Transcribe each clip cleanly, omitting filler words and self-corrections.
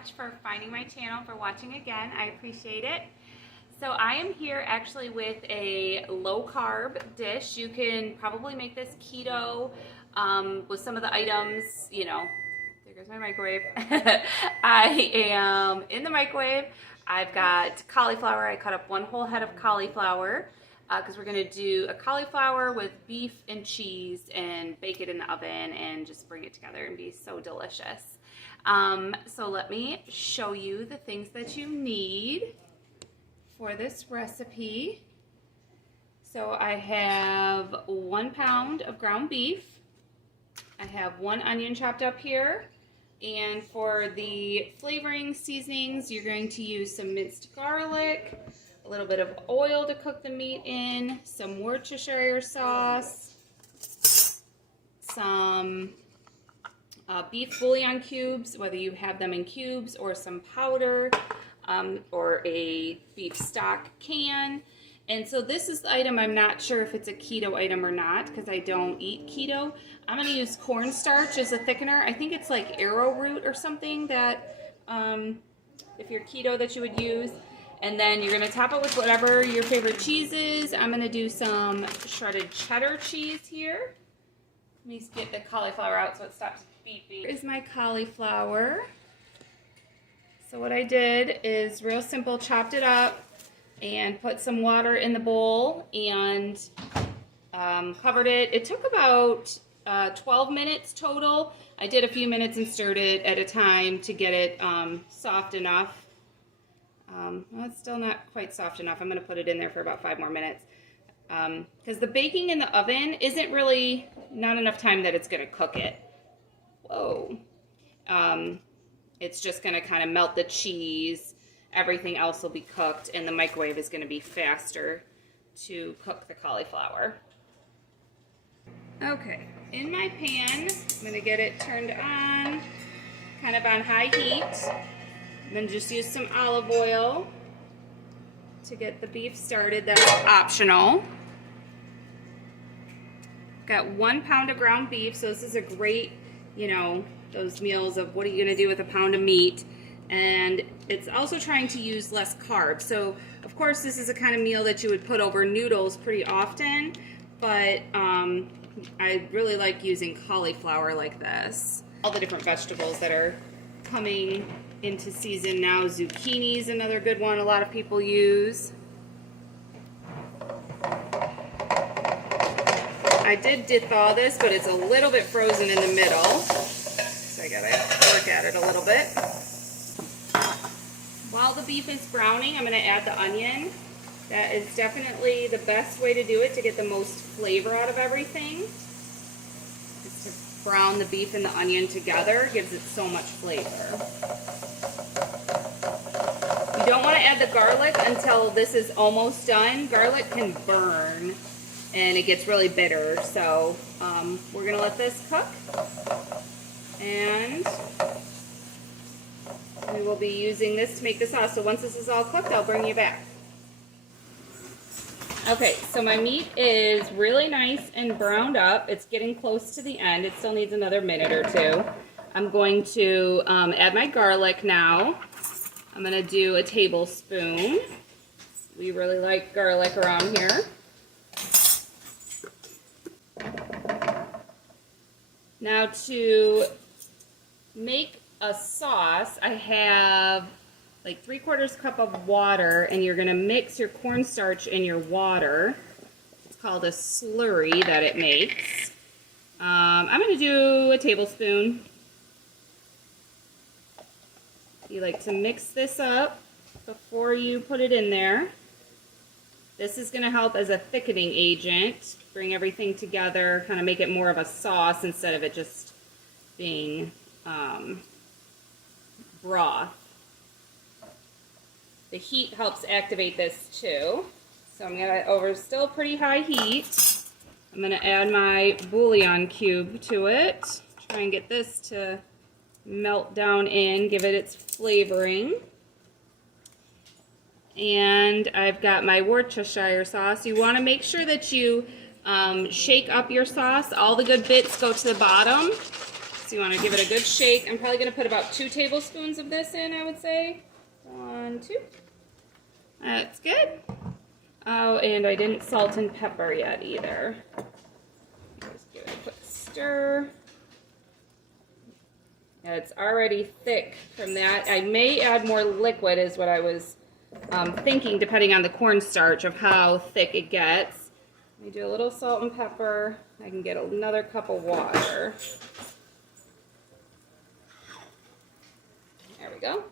much for finding my channel, for watching again. I appreciate it. So I am here actually with a low carb dish. You can probably make this keto with some of the items, you know. There goes my microwave. I am in the microwave. I've got cauliflower. I cut up one whole head of cauliflower because we're going to do a cauliflower with beef and cheese and bake it in the oven and just bring it together and be so delicious. So let me show you the things that you need for this recipe. So I have 1 pound of ground beef. I have 1 onion chopped up here. And for the flavoring seasonings, you're going to use some minced garlic, a little bit of oil to cook the meat in, some Worcestershire sauce, some beef bouillon cubes, whether you have them in cubes or some powder, or a beef stock can. And so this is the item. I'm not sure if it's a keto item or not because I don't eat keto. I'm going to use cornstarch as a thickener. I think it's like arrowroot or something that if you're keto that you would use. And then you're going to top it with whatever your favorite cheese is. I'm going to do some shredded cheddar cheese here. Let me get the cauliflower out so it stops beeping. Here's my cauliflower. So what I did is real simple, chopped it up and put some water in the bowl and covered it. It took about 12 minutes total. I did a few minutes and stirred it at a time to get it soft enough. Well, it's still not quite soft enough. I'm going to put it in there for about 5 more minutes. Because the baking in the oven isn't really not enough time that it's going to cook it. Whoa. It's just going to kind of melt the cheese. Everything else will be cooked, and the microwave is going to be faster to cook the cauliflower. Okay, in my pan, I'm going to get it turned on, kind of on high heat. And then just use some olive oil to get the beef started. That's optional. Got 1 pound of ground beef, so this is a great, you know, those meals of what are you going to do with a pound of meat. And it's also trying to use less carbs. So, of course, this is a kind of meal that you would put over noodles pretty often, but I really like using cauliflower like this. All the different vegetables that are coming into season now. Zucchini is another good one a lot of people use. I did thaw this, but it's a little bit frozen in the middle, so I gotta work at it a little bit. While the beef is browning, I'm going to add the onion. That is definitely the best way to do it to get the most flavor out of everything. Is to brown the beef and the onion together. It gives it so much flavor. You don't want to add the garlic until this is almost done. Garlic can burn and it gets really bitter. So we're going to let this cook. And we will be using this to make the sauce. So once this is all cooked, I'll bring you back. Okay, so my meat is really nice and browned up. It's getting close to the end. It still needs another minute or two. I'm going to add my garlic now. I'm going to do a tablespoon. We really like garlic around here. Now to make a sauce, I have like 3/4 cup of water, and you're going to mix your cornstarch in your water. It's called a slurry that it makes. I'm going to do a tablespoon. You like to mix this up before you put it in there. This is going to help as a thickening agent, bring everything together, kind of make it more of a sauce instead of it just being broth. The heat helps activate this too. So I'm gonna, over still pretty high heat, I'm gonna add my bouillon cube to it. Try and get this to melt down in, give it its flavoring. And I've got my Worcestershire sauce. You wanna make sure that you shake up your sauce. All the good bits go to the bottom. So you want to give it a good shake. I'm probably going to put about 2 tablespoons of this in, I would say. 1, 2. That's good. Oh, and I didn't salt and pepper yet either. Just give it a quick stir. Yeah, it's already thick from that. I may add more liquid is what I was thinking, depending on the cornstarch of how thick it gets. Let me do a little salt and pepper. I can get another cup of water. There we go.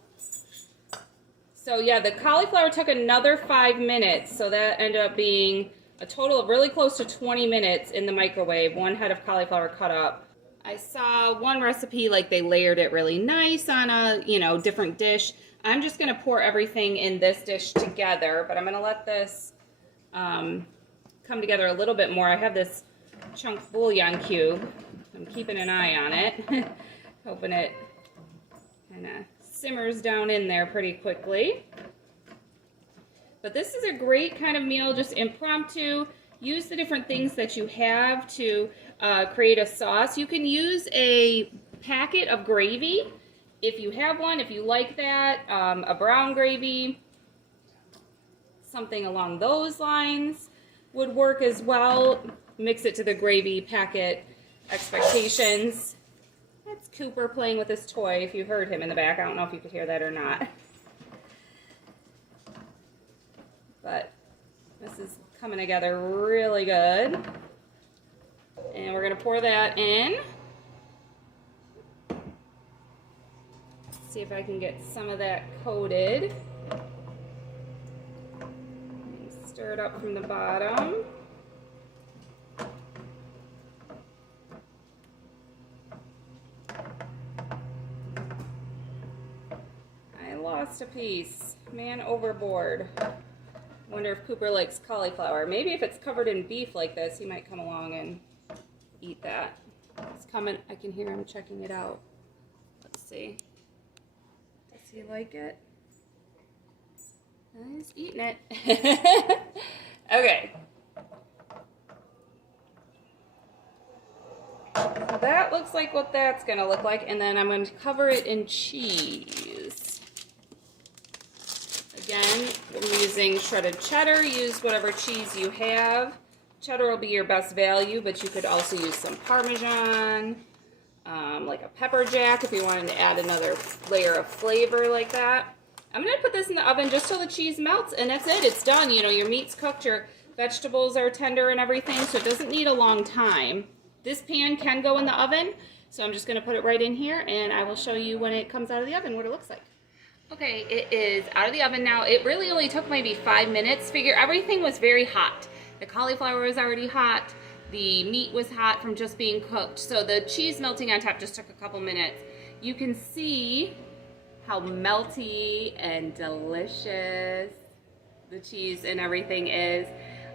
So yeah, the cauliflower took another 5 minutes, so that ended up being a total of really close to 20 minutes in the microwave. 1 head of cauliflower cut up. I saw one recipe like they layered it really nice on a, different dish. I'm just going to pour everything in this dish together, but I'm going to let this come together a little bit more. I have this chunk bouillon cube. I'm keeping an eye on it, hoping it kind of simmers down in there pretty quickly. But this is a great kind of meal, just impromptu. Use the different things that you have to create a sauce. You can use a packet of gravy if you have one, if you like that, a brown gravy, something along those lines would work as well. Mix it to the gravy packet expectations. That's Cooper playing with his toy, if you heard him in the back. I don't know if you could hear that or not. But this is coming together really good. And we're going to pour that in. See if I can get some of that coated. Stir it up from the bottom. I lost a piece. Man overboard. Wonder if Cooper likes cauliflower. Maybe if it's covered in beef like this, he might come along and eat that. It's coming. I can hear him checking it out. Let's see. Does he like it? He's eating it. Okay. So that looks like what that's going to look like. And then I'm going to cover it in cheese. Again, I'm using shredded cheddar. Use whatever cheese you have. Cheddar will be your best value, but you could also use some Parmesan, like a pepper jack if you wanted to add another layer of flavor like that. I'm going to put this in the oven just till the cheese melts, and that's it. It's done. Your meat's cooked, your vegetables are tender and everything, so it doesn't need a long time. This pan can go in the oven, so I'm just going to put it right in here, and I will show you when it comes out of the oven what it looks like. Okay, it is out of the oven now. It really only took maybe 5 minutes. Figure everything was very hot. The cauliflower was already hot. The meat was hot from just being cooked. So the cheese melting on top just took a couple minutes. You can see how melty and delicious the cheese and everything is.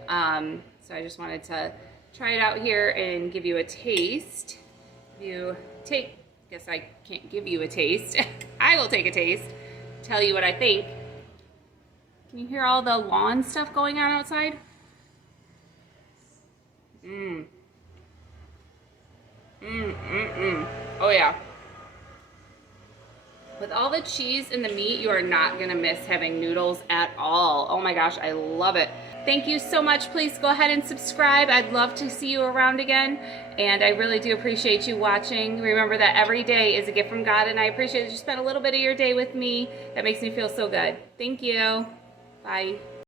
So I just wanted to try it out here and give you a taste. Guess I can't give you a taste. I will take a taste, tell you what I think. Can you hear all the lawn stuff going on outside? Oh yeah. With all the cheese and the meat, you are not gonna miss having noodles at all. Oh my gosh, I love it. Thank you so much. Please go ahead and subscribe. I'd love to see you around again. And I really do appreciate you watching. Remember that every day is a gift from God, and I appreciate that you spent a little bit of your day with me. That makes me feel so good. Thank you. Bye.